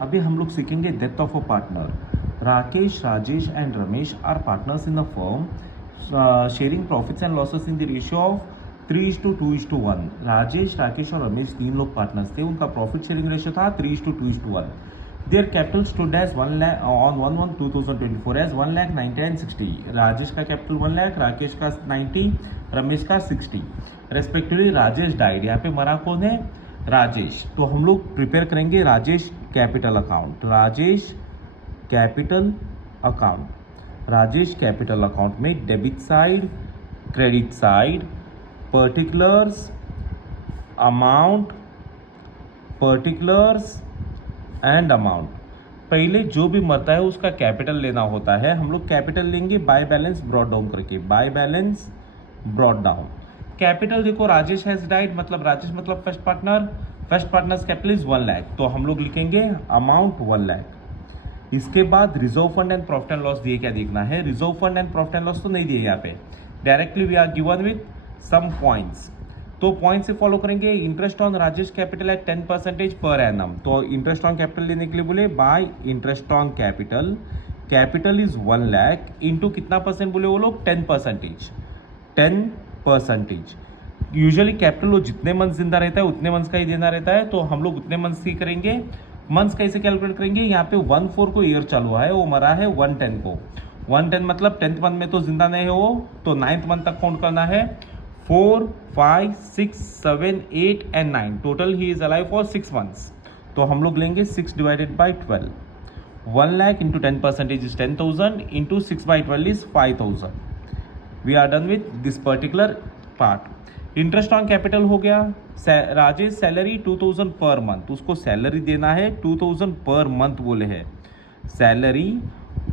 अभी हम लोग सीखेंगे depth of a partner. Rakesh, Rajesh and Ramesh are partners in the firm, sharing profits and losses in the ratio of 3:2:1। Rajesh, Rakesh और रमेश तीन लोग पार्टनर्स थे, उनका प्रॉफिट शेयरिंग रेशियो था 3:2:1। Their capital stood as 1 lakh on 1/1/2024 as 1,90,60। Rajesh का कैपिटल 1 लाख, राकेश का 90, रमेश का 60 रेस्पेक्टिवली। राजेश डाइड, यहाँ पे मरा कौन है? राजेश। तो हम लोग प्रिपेयर करेंगे Rajesh capital account. Rajesh capital account, Rajesh capital account में debit side, credit side, particulars, amount, particulars and amount. पहले जो भी मरता है उसका कैपिटल लेना होता है। हम लोग कैपिटल लेंगे बाय बैलेंस ब्रॉट डाउन करके, by balance brought down. Capital देखो, राजेश हैज डाइड, मतलब राजेश मतलब first partner, first partner's capital is 1 lakh, तो हम लोग लिखेंगे अमाउंट 1 लाख। इसके बाद reserve fund and profit and loss दिए, क्या देखना है? Reserve fund and profit and loss तो नहीं दिए यहाँ पे, directly we are given with some points. तो पॉइंट से फॉलो करेंगे। Interest on Rajesh capital eight 10% per annum, तो इंटरेस्ट ऑन कैपिटल लेने के लिए बोले bye interest on capital, capital is 1 lakh into कितना परसेंट बोले वो लोग? 10%, 10%। यूजुअली कैपिटल वो जितने मंथ्स जिंदा रहता है उतने मंथ्स का ही देना रहता है, तो हम लोग उतने मंथ्स ही करेंगे। मंथ्स कैसे कैलकुलेट करेंगे? यहाँ पे 1/4 को ईयर चालू हुआ है, वो मरा है 1/10 को। 1/10 मतलब 10th मंथ में तो जिंदा नहीं है वो, तो 9th मंथ तक काउंट करना है। 4, 5, 6, 7, 8 and 9, total he is alive for 6 months. तो हम लोग लेंगे 6 divided by 12। 1 lakh into 10% is 10,000 into 6/12 is 5,000। We are done with this particular part. Interest on capital हो गया। राजेश सैलरी 2,000 पर मंथ, उसको सैलरी देना है 2,000 पर मंथ बोले हैं। सैलरी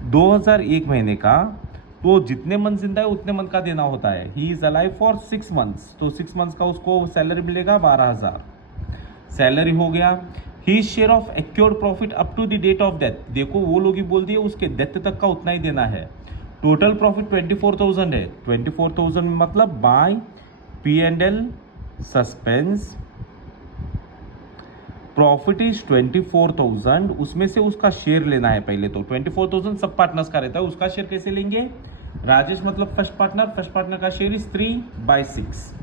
2,000 एक महीने का, तो जितने मंथ जिंदा है उतने मंथ का देना होता है। ही इज अलाइव फॉर 6 मंथ्स, तो 6 मंथ्स का उसको सैलरी मिलेगा 12,000। सैलरी हो गया। ही share of accrued profit up to the date of death, देखो वो लोग ही बोल दिए उसके डेथ तक का उतना ही देना है। टोटल प्रॉफिट 24,000 है, 24,000 मतलब bye P&L suspense profit is 24,000, उसमें से उसका शेयर लेना है पहले। तो 24,000 सब पार्टनर्स का रहता है, उसका शेयर कैसे लेंगे? राजेश मतलब फर्स्ट पार्टनर, फर्स्ट पार्टनर का शेयर इज 3/6,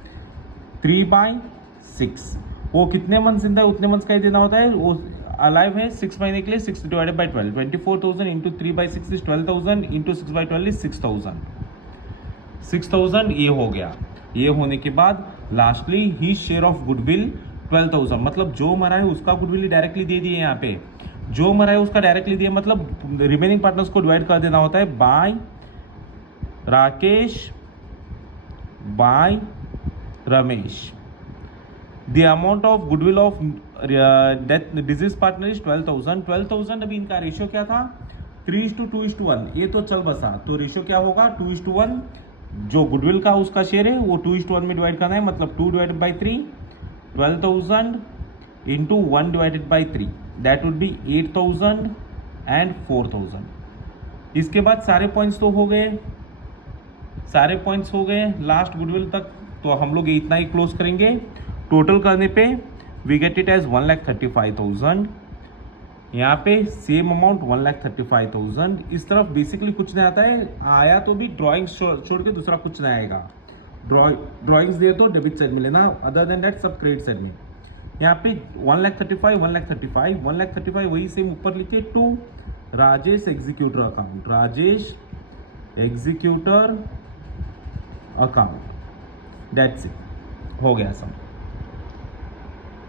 3/6। वो कितने मंथ जिंदा है उतने मंथ का ही देना होता है। वो अलाइव है 6 महीने के लिए, 6 divided by 12, 24,000 into 3/6 is 12,000 into 6/12 is 6,000। 6,000 ये हो गया। ये होने के बाद lastly he share of goodwill 12,000, मतलब जो मरा है उसका गुडविल डायरेक्टली दे दिए। यहाँ पे जो मरा है उसका डायरेक्टली दिए, मतलब रिमेनिंग पार्टनर्स को डिवाइड कर देना होता है by Rakesh by Ramesh. The amount of goodwill of death deceased partner is 12,000। 12,000 अभी इनका रेशियो क्या था? 3:2:1। ये तो चल बसा, तो रेशियो क्या होगा? 2:1। जो गुडविल का उसका शेयर है वो 2:1 में डिवाइड करना है, मतलब 2 divided by 3, 12,000 into 1 divided by 3, that would be 8,000 and 4,000। इसके बाद सारे पॉइंट्स तो हो गए, सारे पॉइंट्स हो गए लास्ट गुडविल तक, तो हम लोग इतना ही क्लोज करेंगे। टोटल करने पे वी गेट इट एज 1,35,000। यहाँ पे सेम अमाउंट 1,35,000। इस तरफ बेसिकली कुछ नहीं आता है, आया तो भी ड्राइंग्स छोड़ के दूसरा कुछ नहीं आएगा। ड्राइंग्स दे तो डेबिट साइड में लेना, अदर देन दैट सब क्रेडिट साइड में। यहाँ पे 1,35,000, 1,35,000, 1,35,000 वही सेम ऊपर लिखे to Rajesh executor account, Rajesh executor account, that's it, हो गया सब।